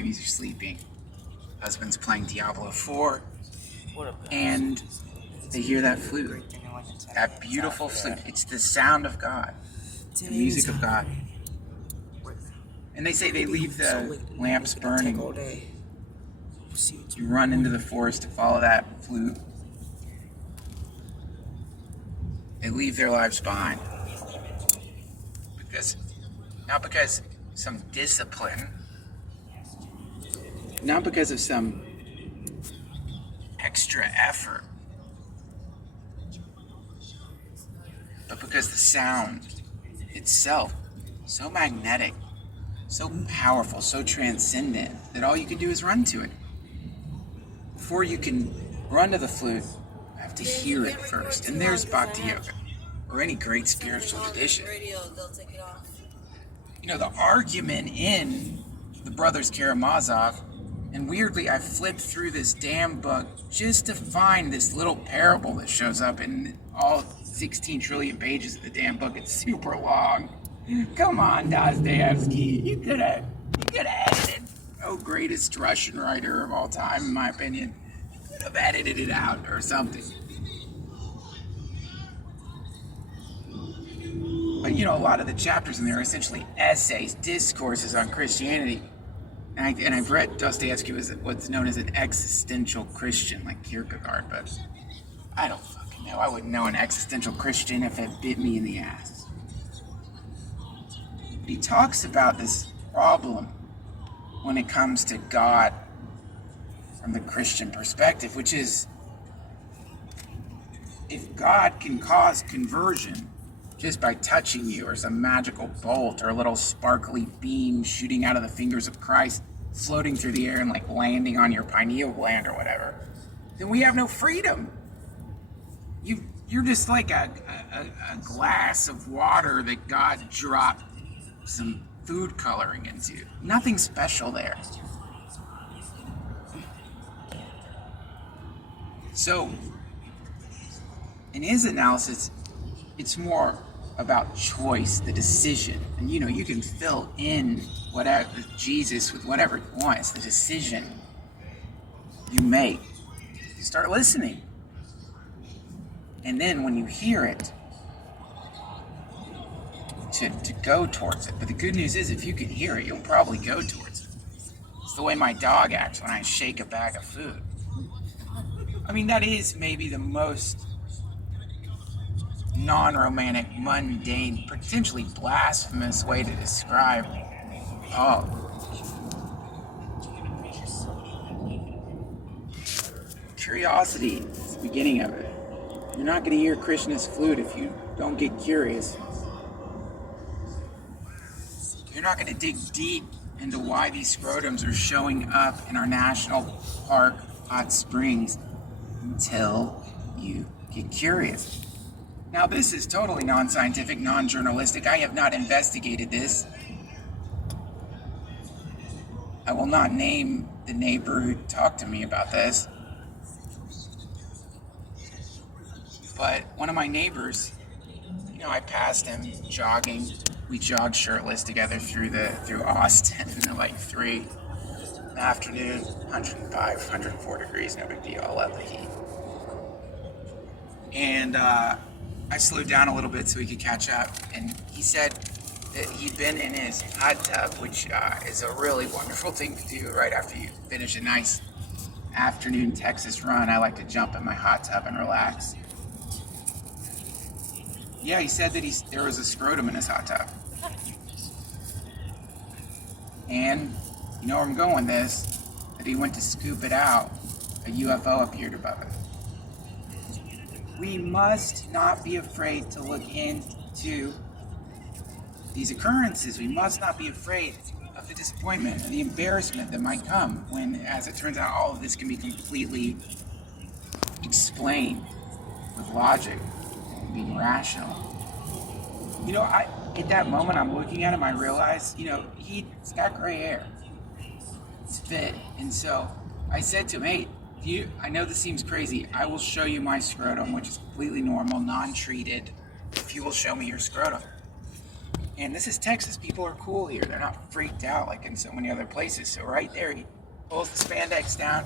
babies are sleeping. Husband's playing Diablo 4. And they hear that flute. That beautiful flute. It's the sound of God. The music of God. And they say they leave the lamps burning. You run into the forest to follow that flute. They leave their lives behind. Not because some discipline, not because of some extra effort, but because the sound itself, so magnetic, so powerful, so transcendent, that all you can do is run to it. Before you can run to the flute, you have to hear it first. And there's Bhakti Yoga, or any great spiritual tradition. You know, the argument in the Brothers Karamazov, and weirdly, I flipped through this damn book just to find this little parable that shows up in all 16 trillion pages of the damn book. It's super long. Come on, Dostoevsky. You could have edited. Oh, greatest Russian writer of all time, in my opinion. You could have edited it out or something. But you know, a lot of the chapters in there are essentially essays, discourses on Christianity. And I've read Dostoevsky was what's known as an existential Christian, like Kierkegaard, but I don't fucking know. I wouldn't know an existential Christian if it bit me in the ass. He talks about this problem when it comes to God from the Christian perspective, which is, if God can cause conversion just by touching you, or some magical bolt, or a little sparkly beam shooting out of the fingers of Christ, floating through the air and like landing on your pineal gland or whatever, then we have no freedom. You're just like a glass of water that God dropped some food coloring into. Nothing special there. So, in his analysis, it's more about choice, the decision. And you know, you can fill in whatever Jesus with whatever you want. It's the decision you make. You start listening. And then when you hear it, to go towards it. But the good news is, if you can hear it, you'll probably go towards it. It's the way my dog acts when I shake a bag of food. I mean, that is maybe the most non-romantic, mundane, potentially blasphemous way to describe curiosity is the beginning of it. You're not going to hear Krishna's flute if you don't get curious. You're not going to dig deep into why these scrotums are showing up in our national park hot springs until you get curious. Now, this is totally non-scientific, non-journalistic. I have not investigated this. I will not name the neighbor who talked to me about this. But one of my neighbors, you know, I passed him jogging. We jogged shirtless together through Austin at like 3 in the afternoon. 105, 104 degrees, no big deal. I love the heat. And I slowed down a little bit so he could catch up, and he said that he'd been in his hot tub, which is a really wonderful thing to do right after you finish a nice afternoon Texas run. I like to jump in my hot tub and relax. Yeah, he said that there was a scrotum in his hot tub. And you know where I'm going with this, that he went to scoop it out. A UFO appeared above it. We must not be afraid to look into these occurrences. We must not be afraid of the disappointment and the embarrassment that might come when, as it turns out, all of this can be completely explained with logic and being rational. You know, at that moment I'm looking at him, I realize, you know, he's got gray hair. It's fit. And so I said to him, hey, I know this seems crazy. I will show you my scrotum, which is completely normal, non-treated, if you will show me your scrotum. And this is Texas. People are cool here. They're not freaked out like in so many other places. So right there, he pulls the spandex down,